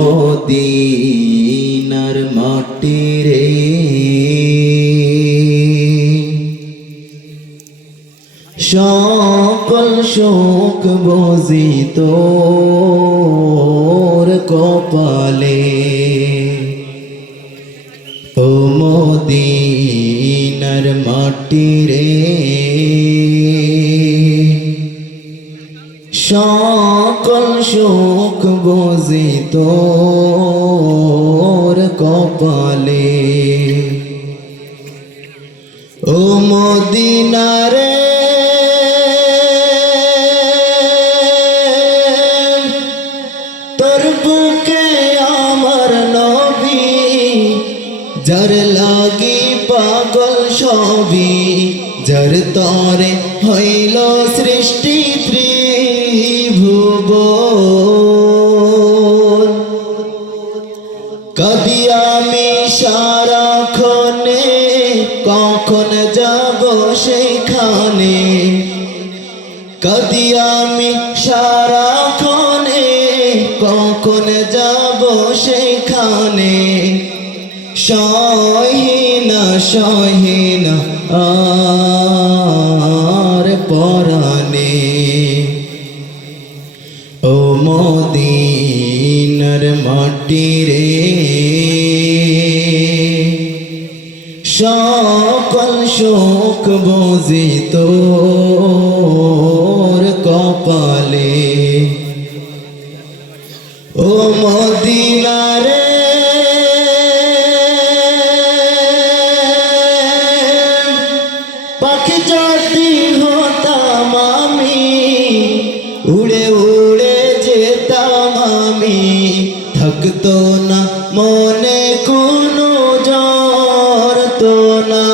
মদিনার মাটি রে। সকল শোক বজি তোর কপালে। ও মদিনার মাটি সকল শোক বজি তোর কপালে। ও মদিনারে তোর বুকে আমার নবী, যার লাগি পাগল যার তরে হইল সৃষ্টি ত্রিভুবন কখন যাব সেখানে। কদি আমি সারাক্ষণে, কখন যাব সেখানে? সহিনা সহিনা আর পরানে ও মদিনার মাটি রে সকল শোক বুঝি কপালে। ও মদিনারে পাখি জাতি হতাম উড়ে উড়ে যেতাম আমি, থাকতো না মনে না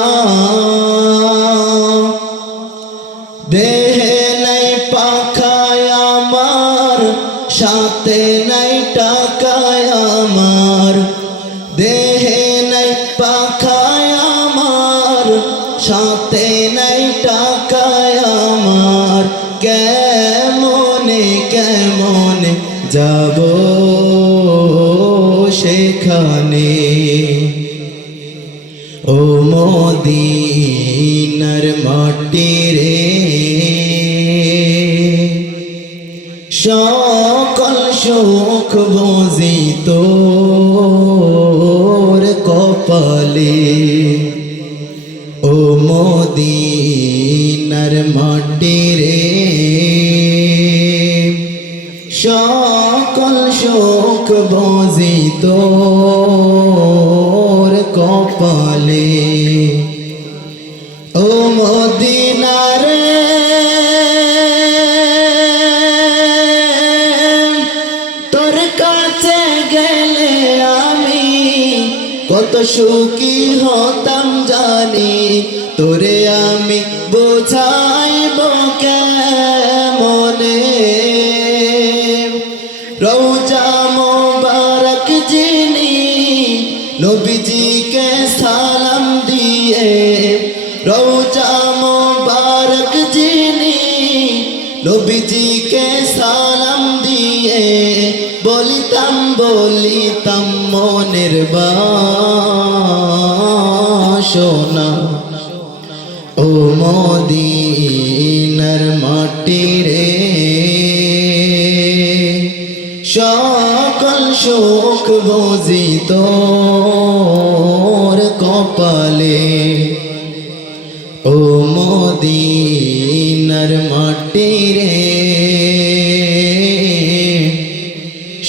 দেহে নাই পাখায় আমার নাই টাকায় আমার। দেহে নাই পাখায় আমার নাই টাকায় আমার। কেমনে কেমনে যাব সেখানে? মদিনার মাটি রে। সকল শোক বজি তোর কপালে। ও মদিনার মাটি রে। সকল শোক বজি তোর কপালে। কত সুখী হতাম জানি তোরে আমি বোঝাইব মনে রৌজা মোবারক যিনি নবীজিকে সালাম দিয়ে বলিতাম বলিতাম মনের বাসনা। ও মদিনার মাটি রে, সকল শোক বুঝি তোর কপালে। ও মদিনার মাটি